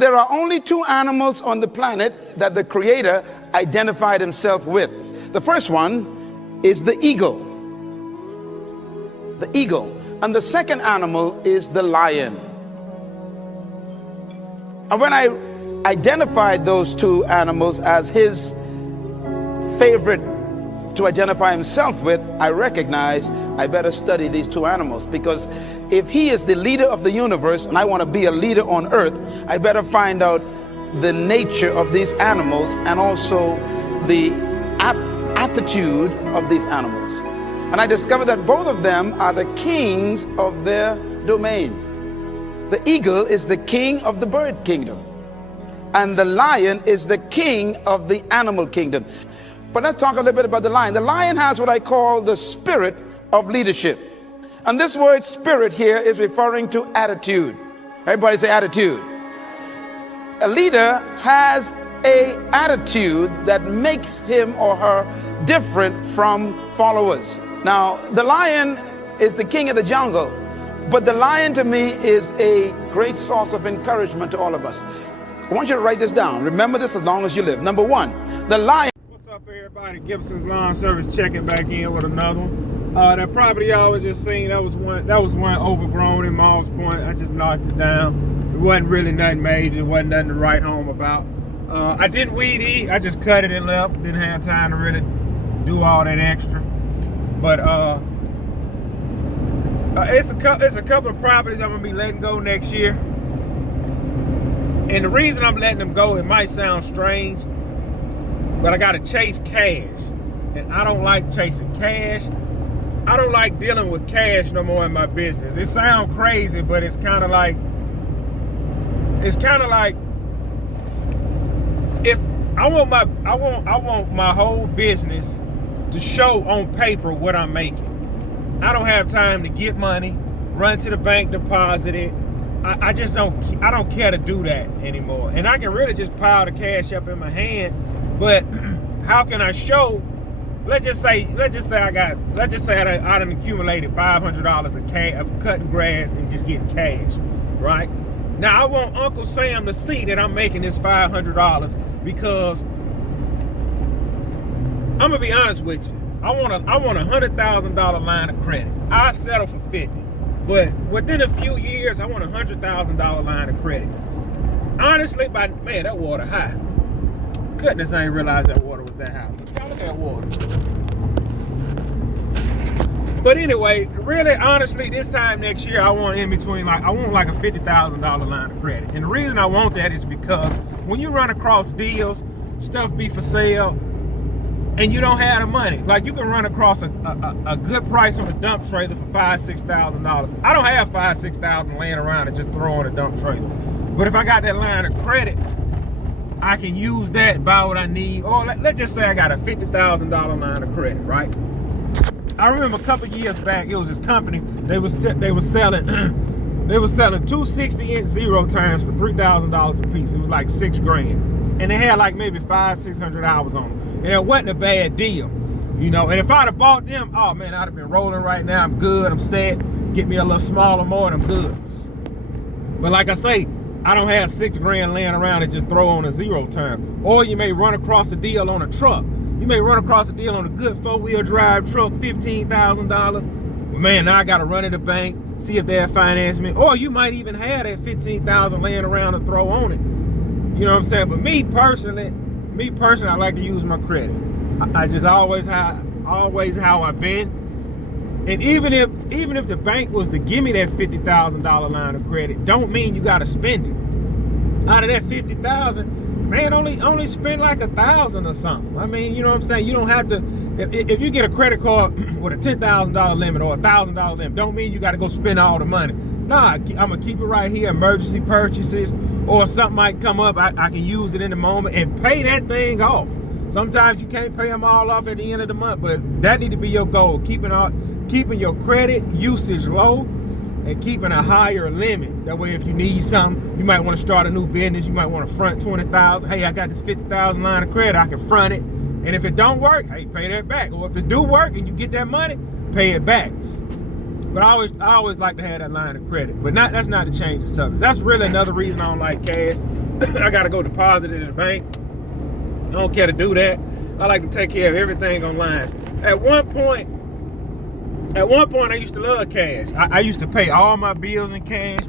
There are only two animals on the planet that the Creator identified himself with. The first one is the eagle. The eagle. And the second animal is the lion. And when I identified those two animals as his favorite to identify himself with, I recognized I better study these two animals, because if he is the leader of the universe and I want to be a leader on earth, I better find out the nature of these animals and also the attitude of these animals. And I discovered that both of them are the kings of their domain. The eagle is the king of the bird kingdom, and the lion is the king of the animal kingdom. But let's talk a little bit about the lion. The lion has what I call the spirit of leadership. And this word spirit here is referring to attitude. Everybody say attitude. A leader has an attitude that makes him or her different from followers. Now, the lion is the king of the jungle, but the lion to me is a great source of encouragement to all of us. I want you to write this down. Remember this as long as you live. Number one, the lion. What's up, everybody? Gibson's Lawn Service checking back in with another one. That property y'all was just seeing, that was one overgrown in Moss Point. I just knocked it down. It wasn't really nothing major. It wasn't nothing to write home about. I didn't weed eat. I just cut it and left. Didn't have time to really do all that extra. But it's a couple of properties I'm gonna be letting go next year. And the reason I'm letting them go, it might sound strange, but I gotta chase cash. And I don't like chasing cash. I don't like dealing with cash no more in my business. It sounds crazy, but it's kind of like if I want my whole business to show on paper what I'm making. I don't have time to get money, run to the bank, deposit it. I don't care to do that anymore. And I can really just pile the cash up in my hand, but how can I show? Let's just say I done accumulated $500 of cutting grass and just getting cash, right? Now I want Uncle Sam to see that I'm making this $500, because I'm gonna be honest with you. I want a $100,000 line of credit. I settle for 50, but within a few years I want a $100,000 line of credit. Honestly, man, that water high. Goodness, I ain't realized that water was that high. Y'all look at that water. But anyway, really, honestly, this time next year, I want in between, I want like a $50,000 line of credit. And the reason I want that is because when you run across deals, stuff be for sale, and you don't have the money. Like, you can run across a good price on a dump trailer for $5,000, $6,000. I don't have $5,000, $6,000 laying around and just throw on a dump trailer. But if I got that line of credit, I can use that and buy what I need. Or let's just say I got a $50,000 line of credit, right? I remember a couple years back, it was this company, they was selling 2 60-inch zero turns for $3,000 a piece. It was like $6 grand. And they had like maybe 500-600 hours on them. And it wasn't a bad deal, you know. And if I'd have bought them, oh man, I'd have been rolling right now. I'm good, I'm set. Get me a little smaller more and I'm good. But like I say, I don't have $6 grand laying around and just throw on a zero turn. Or you may run across a deal on a truck. You may run across a deal on a good 4-wheel drive truck, $15,000. But man, now I gotta run to the bank, see if they'll finance me. Or you might even have that $15,000 laying around to throw on it. You know what I'm saying? But me personally, I like to use my credit. I just always how I've been. And even if the bank was to give me that $50,000 line of credit, don't mean you gotta spend it. Out of that $50,000, man, only spend like $1,000 or something. I mean, you know what I'm saying? You don't have to. If you get a credit card with a $10,000 limit or a $1,000 limit, don't mean you got to go spend all the money. Nah, I'm gonna keep it right here. Emergency purchases, or something might come up, I can use it in the moment and pay that thing off. Sometimes you can't pay them all off at the end of the month, but that need to be your goal. Keeping your credit usage low and keeping a higher limit. That way, if you need something, you might want to start a new business. You might want to front $20,000. Hey, I got this $50,000 line of credit. I can front it. And if it don't work, hey, pay that back. Or if it do work and you get that money, pay it back. But I always like to have that line of credit. But that's not to change the subject. That's really another reason I don't like cash. I gotta go deposit it in the bank. I don't care to do that. I like to take care of everything online. At one point, I used to love cash. I used to pay all my bills in cash.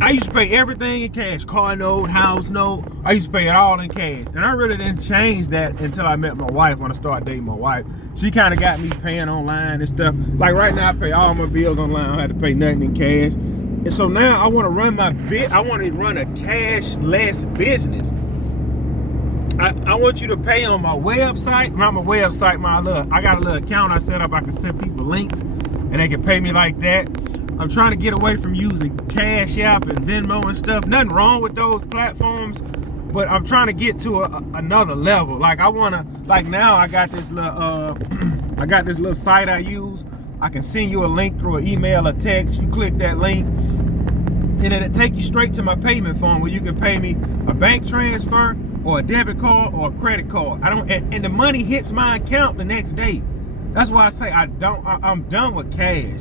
I used to pay everything in cash. Car note, house note. I used to pay it all in cash. And I really didn't change that until I met my wife. When I started dating my wife, she kind of got me paying online and stuff. Like right now, I pay all my bills online. I don't have to pay nothing in cash. And so now I want to run I want to run a cashless business. I want you to pay on my website. Not my website, I got a little account I set up. I can send people links and they can pay me like that. I'm trying to get away from using Cash App and Venmo and stuff. Nothing wrong with those platforms, but I'm trying to get to another level. Like now I got this little site I use. I can send you a link through an email or text. You click that link and then it take you straight to my payment form where you can pay me a bank transfer or a debit card or a credit card. And the money hits my account the next day. That's why I say I'm done with cash.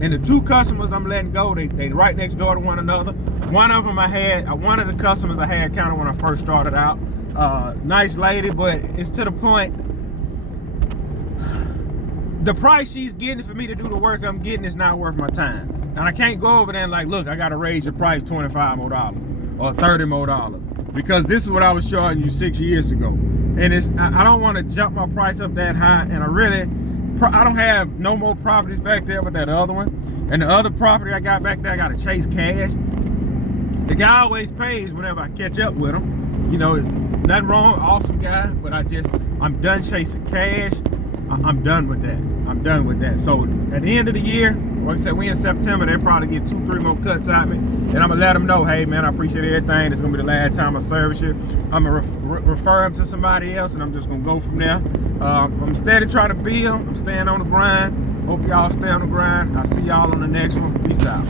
And the two customers I'm letting go, they right next door to one another. One of them one of the customers I had kind of when I first started out. Nice lady, but it's to the point. The price she's getting for me to do the work I'm getting is not worth my time. And I can't go over there and like, look, I got to raise your price $25 more or $30 more because this is what I was charging you 6 years ago. And I don't want to jump my price up that high. And I don't have no more properties back there but that other one. And the other property I got back there, I got to chase cash. The guy always pays whenever I catch up with him. You know, nothing wrong, awesome guy, but I'm done chasing cash. I'm done with that. I'm done with that. So at the end of the year, like I said, we in September, they'll probably get 2-3 more cuts out of me. And I'm gonna let them know, hey man, I appreciate everything. It's gonna be the last time I service you. I'm gonna refer them to somebody else and I'm just gonna go from there. I'm steady trying to build. I'm staying on the grind. Hope y'all stay on the grind. I'll see y'all on the next one. Peace out.